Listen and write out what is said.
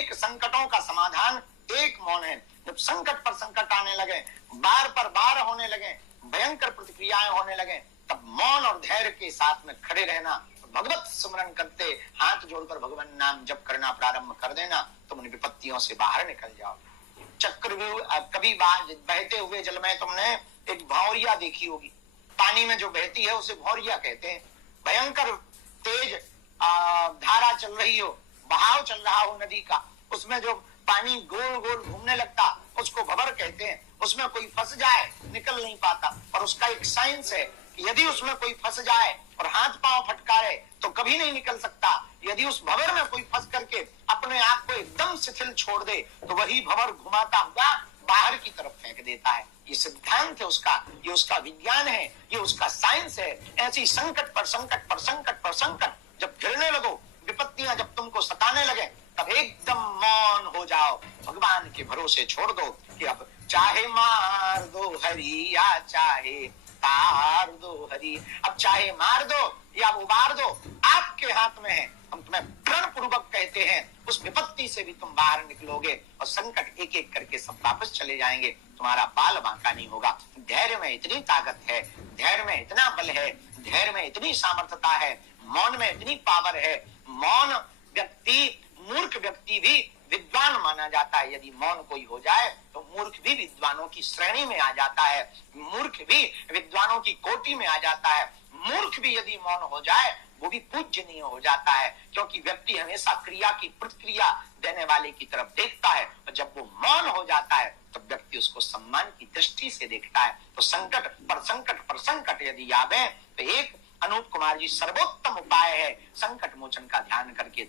अनेक संकटों का समाधान एक मौन है। जब संकट पर संकट आने लगे, बार पर बार होने लगे, भयंकर प्रतिक्रियाएं होने लगे, तब मौन और धैर्य के साथ में खड़े रहना, भगवत स्मरण करते हाथ जोड़कर भगवान नाम जप करना प्रारंभ कर देना, तुम उन विपत्तियों से बाहर निकल जाओ। चक्रव्यूह, कभी बहते हुए जल में तुमने एक भौरिया देखी होगी, पानी में जो बहती है उसे भौरिया कहते हैं। भयंकर तेज धारा चल रही हो, बहाव चल रहा हो नदी का, उसमें जो पानी गोल गोल घूमने लगता उसको भंवर कहते हैं। उसमें कोई फंस जाए निकल नहीं पाता, और उसका एक साइंस है कि यदि उसमें कोई फंस जाए और हाथ पांव फटकारे तो कभी नहीं निकल सकता। यदि उस भंवर में कोई फंस करके अपने आप को एकदम शिथिल छोड़ दे तो वही भंवर घुमाता हुआ बाहर की तरफ फेंक देता है। ये सिद्धांत है उसका, ये उसका विज्ञान है, ये उसका साइंस है। ऐसी संकट पर संकट पर संकट पर संकट जब गिरने लगो, विपत्तियां जब तुमको सताने लगे, तब एकदम मौन हो जाओ, भगवान के भरोसे छोड़ दो कि अब चाहे मार दो हरि या चाहे तार दो हरि, अब चाहे मार दो या उबार दो, आपके हाथ में है। हम तुम्हें प्रण पूर्वक कहते हैं उस विपत्ति से भी तुम बाहर निकलोगे और संकट एक एक करके सब वापस चले जाएंगे, तुम्हारा बाल बांका नहीं होगा। धैर्य में इतनी ताकत है, धैर्य में इतना बल है, धैर्य में इतनी सामर्थ्यता है, मौन में इतनी पावर है। मौन व्यक्ति, मूर्ख व्यक्ति भी विद्वान माना जाता है। यदि मौन कोई हो जाए तो मूर्ख भी विद्वानों की श्रेणी में आ जाता है, मूर्ख भी विद्वानों की कोटि में आ जाता है। मूर्ख भी यदि मौन हो जाए वो भी पूज्यनीय हो जाता है, क्योंकि व्यक्ति हमेशा क्रिया की प्रतिक्रिया देने वाले की तरफ देखता है, और जब वो मौन हो जाता है तो व्यक्ति उसको सम्मान की दृष्टि से देखता है। तो संकट पर संकट यदि आवे तो एक अनूप कुमार जी सर्वोत्तम उपाय है संकट मोचन का ध्यान करके